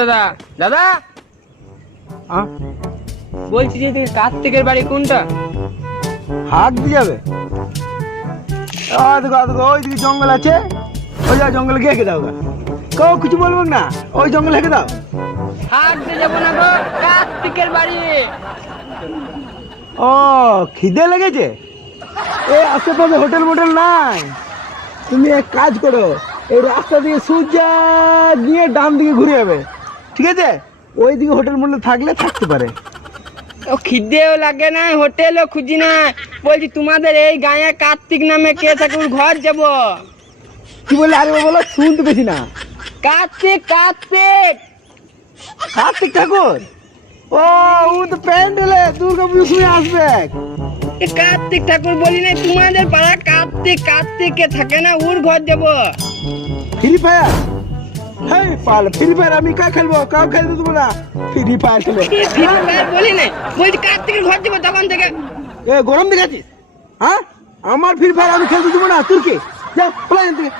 দাদা দাদা বলছি যে কার্তিকের বাড়ি কোনটা? হাত দিয়ে যাবে। জঙ্গল আছে। ওই যা জঙ্গলে গিয়ে হেঁকে দাও কেউ কিছু বলব না ওই জঙ্গলে হেঁকে দাও। হাট দিয়ে যাব না গো কার্তিকের বাড়ি। ও খিদে লেগেছে? এই আশেপাশে হোটেল মোটেল নাই। তুমি এক কাজ করো এই রাস্তা দিয়ে সূর্যা গিয়ে ডান দিকে ঘুরে যাবে। ঠিক আছে? ওই দিকে হোটেল মোটেল থাকলে থাকতে পারে। ও খিদেও লাগে না হোটেলও খুঁজি না। বলছি তোমাদের এই গায়ে কার্তিক নামে কে থাকে ওর ঘর যাব। কি বললে? আরে বলো শুনতে পেছি না। কার্তিক কার্তিক! কার্তিক ঠাকুর? ও ও তো প্যান্ডেলে দুর্গা পুজো সময় আসবে। এ কার্তিক ঠাকুর বলি না তোমাদের পাড়া কার্তিক কার্তিক কে থাকে না ওর ঘর যাব। ফ্রি ফায়ার পাল ফ্রি ফায়ার আমি কা খেলব? কাউ খেলতে দেবো না ফ্রি ফায়ার ফ্রি ফায়ার বলি না বলছি কার্তিকের ঘর যাব তখন থেকে? এ গরম দেখাচ্ছিস হ্যাঁ? আমার ফ্রি ফায়ার আমি খেলতে দেবো না। তোর কি? যা থেকে।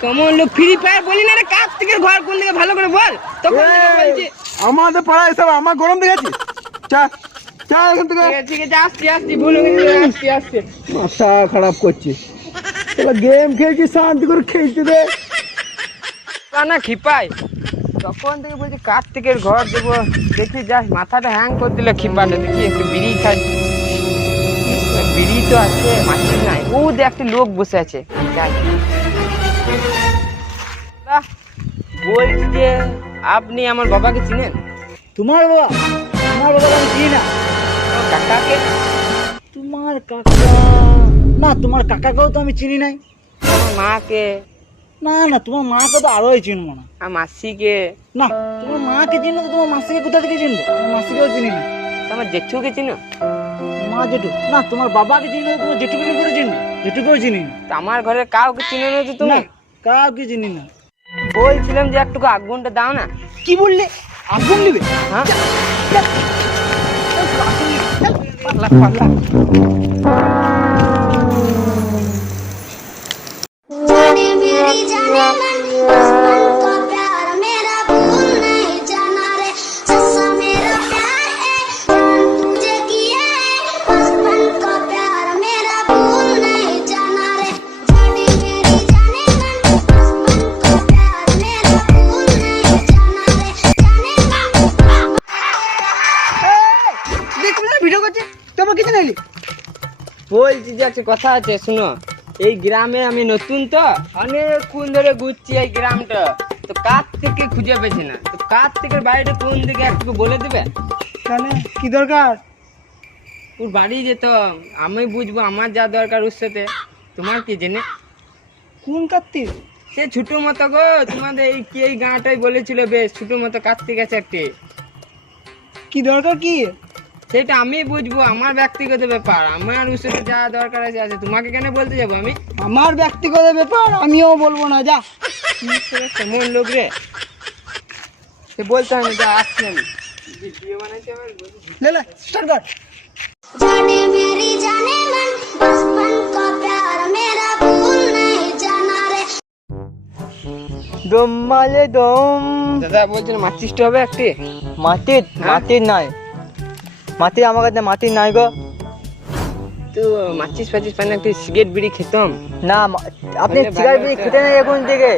কেমন লোক ফ্রি ফায়ার বলি না রে কার্তিকের ঘর কোন দিকে ভালো করে বল? তখন থেকে বলছি। আমাদের পাড়ায় এসব আমার গরম দেখাচ্ছিস চা চা এখান থেকে। ঠিক আছে, আসছি আসছি ভুলে গেছি আসছি আসছি। মাথা খারাপ করছিস। গেম খেলছিস শান্তি করে খেলতে দে। না খিপাই। তখন থেকে বলছি কার্তিকের ঘর দেবো দেখি যা মাথাটা হ্যাং করে দিল খিপাটা দেখি একটু বিড়ি খাই। বিড়ি তো আছে মাছি নাই। ও একটা লোক বসে আছে যাই। বলছি যে আপনি আমার বাবাকে চিনেন? তোমার বাবা? তোমার বাবা আমি চিনি না। কাকাকে? তোমার কাকা? না তোমার কাকাকেও তো আমি চিনি নাই। আমার মাকে? না না তোমার মাকে তো আরোই চিনবো না। আর মাসিকে? না তোমার মাকে চিনো তো তোমার মাসিকে কোথা থেকে চিনবো? তোমার মাসিকেও চিনি না আমার জেঠুকে চিনো? মা জেঠু না তোমার বাবাকে চিনি না তোমার জেঠুকে কি করে চিনবো জেঠুকেও চিনি না তো আমার ঘরে কাউকে চিনো না তো তুমি? কাউকে চিনি না বলছিলাম যে একটু আগুনটা দাও না। কি বললে? আগুন নিবে? হ্যাঁ? পাল্লা পাল্লা বলছি যে একটা কথা আছে শুনো। এই গ্রামে আমি নতুন তো অনেকক্ষণ ধরে ঘুরছি এই গ্রামটা। তো কার থেকে খুঁজে পেছি না? তো কার থেকে বাড়িটা কোন দিকে একটু বলে দেবে? কেন? কি দরকার? ওর বাড়ি যেত আমি বুঝব আমার যা দরকার ওর সাথে। তোমার কি জেনে? কোন কার্তিক সে ছোটো মতো গো তোমাদের এই কি এই গাঁটাই বলেছিল বেশ ছোটো মতো কার্তিক আছে একটি? কি দরকার কি? সেটা আমি বুঝবো আমার ব্যক্তিগত ব্যাপার আমার ওর সাথে যা দরকার আছে আছে তোমাকে কেন বলতে যাবো আমি আমার ব্যক্তিগত ব্যাপার আমিও বলবো না যা কেমন লোক রে সে বলতে হবে যা আসছি আমি ভিডিও বানাইতে হবে বলছি। লে লে স্টার্ট কর जाने मेरी जाने मन बचपन का प्यार मेरा भूल नहीं जाना रे দম মালে দম দাদা বলছেন মাচিসটা হবে একটি মাটির হ্যাঁ? মাটির নাই মাটির আমার কাছে মাটির নাই গো। তো মাচিস ফাচিস সিগারেট বিড়ি খেতাম। না আপনি সিগারেট বিড়ি খেতে এখন থেকে।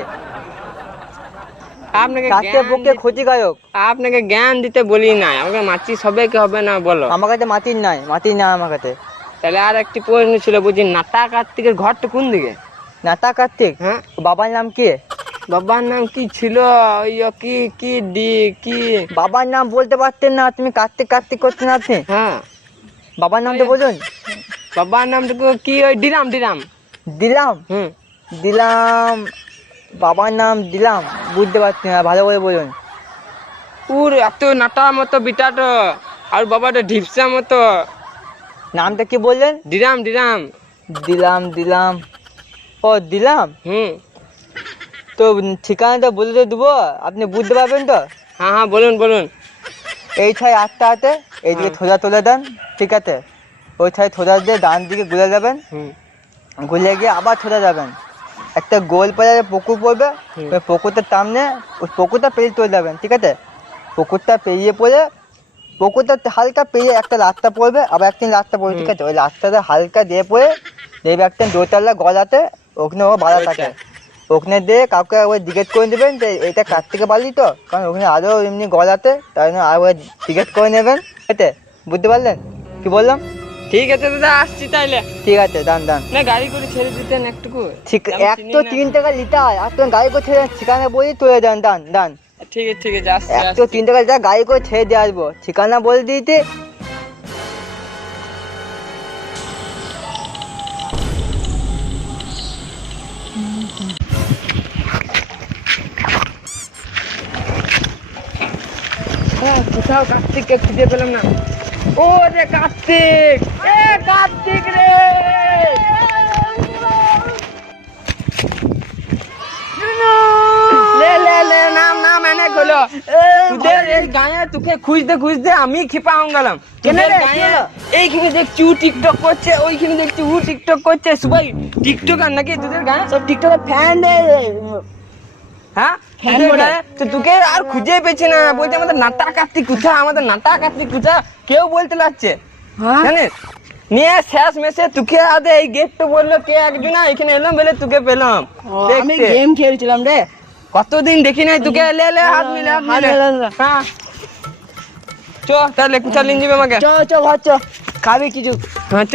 আপনাকে দিতে- ক্ষতিকারক। আপনাকে জ্ঞান দিতে বলি না আমাকে মাচিস হবে কি হবে না বলো। আমার কাছে মাটির নাই মাটির নাই আমার কাছে তাহলে আর একটি প্রশ্ন ছিল বুঝি নাতা কার্তিকের ঘরটা কোন দিকে? নাতা কার্তিক? হ্যাঁ। বাবার নাম কি? বাবার নাম কি ছিল? ওই কি কি ডি কি? বাবার নাম বলতে পারতেন না তুমি কার্তিক কার্তিক করতেন আপনি। হ্যাঁ। বাবার নামটা বলুন। বাবার নামটা কি ওই ডিরাম ডিরাম দিলাম? হুম। দিলাম বাবার নাম দিলাম। বুঝতে পারছি না ভালো করে বলুন। ওর এত নাটা মতো বিটাটো আর বাবাটা ঢিপসা মতো। নামটা কি বললেন? ডিরাম ডিরাম দিলাম দিলাম। ও দিলাম? হুম। তো ঠিকানাটা বলে তো দেবো আপনি বুঝতে পারবেন তো? হ্যাঁ হ্যাঁ বলুন বলুন। এই ছাই আটটা হাতে এইদিকে। থোজা তুলে দেন ঠিক আছে? ওই ছাই থোজা দিয়ে ডান দিকে ঘুরে যাবেন। ঘুরে গিয়ে আবার ছোটা যাবেন। একটা গোল পাড়ার পুকুর পড়বে ওই পুকুরটার সামনে ওই পুকুরটা পেরিয়ে চলে যাবেন ঠিক আছে? পুকুরটা পেরিয়ে পড়ে পুকুরটা হালকা পেরিয়ে একটা রাস্তা পড়বে আবার একদিন রাস্তা পড়বে ঠিক আছে? ওই রাস্তাটা হালকা দিয়ে পড়ে দেখবে একটা দোতলা গলাতে ওখানে ও বাধা থাকে। ওখানে দিয়ে কাউকে ওই জিজ্ঞেস করে দেবেন যে এটা কার থেকে বালি তো? কারণ ওখানে আরও এমনি গলাতে তাই জন্য আর ওই জিজ্ঞেস করে নেবেন। এতে বুঝতে পারলেন? কি বললাম? ঠিক আছে দাদা আসছি তাইলে। ঠিক আছে দান দান। না গাড়ি করে ছেড়ে দিতেন একটুকু। ঠিক এক তো তিন টাকা লিটার আর তুমি গাড়ি করে ছেড়ে ঠিকানা বলে চলে যান দান দান। ঠিক আছে ঠিক আছে আসছি এক তো তিন টাকা লিটার গাড়ি করে ছেড়ে দিয়ে আসব। ঠিকানা বলে দিতে কোথাও কার্তিককে খুঁজে পেলাম না। ও রে কার্তিক! এ কার্তিক রে! আমি খিপা গেলাম? এইখানে দেখছি ও টিকটক করছে ওইখানে দেখছি ও টিকটক করছে। সবাই টিকটক আর নাকি তোদের গায়ে? সব টিকটকের ফ্যান হ্যাঁ। গায়ে? তো তোকে আর খুঁজে পেয়েছে না। বলছে আমাদের নাটা কার্তিক কুচা আমাদের নাটা কার্তিক কুচা কেউ বলতে লাগছে। হ্যাঁ? জানিস? নিয়ে শেষ মেসে তোকে আদে এই গেটটা বলল কে একজন এখানে এলাম বলে তোকে পেলাম। আমি গেম খেলছিলাম রে। কতদিন দেখি নাই তোকে? লে লে হাত মিলে হাত। হ্যাঁ। চ তাহলে লিন যাবে আমাকে? চ চ ঘর চ। খাবি কিছু। হ্যাঁ চ।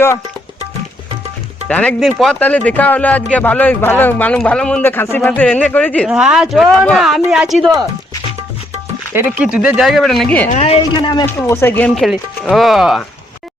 অনেকদিন পর তাহলে দেখা হলো আজকে। ভালো ভালো মানুষ ভালো মন্দ খাসি ফাঁসি এনে করেছিস? হ্যাঁ চো না আমি আছি তো। এটা কি তোদের জায়গা বেটা নাকি? হ্যাঁ এইখানে আমি একটু বসে গেম খেলি। ও।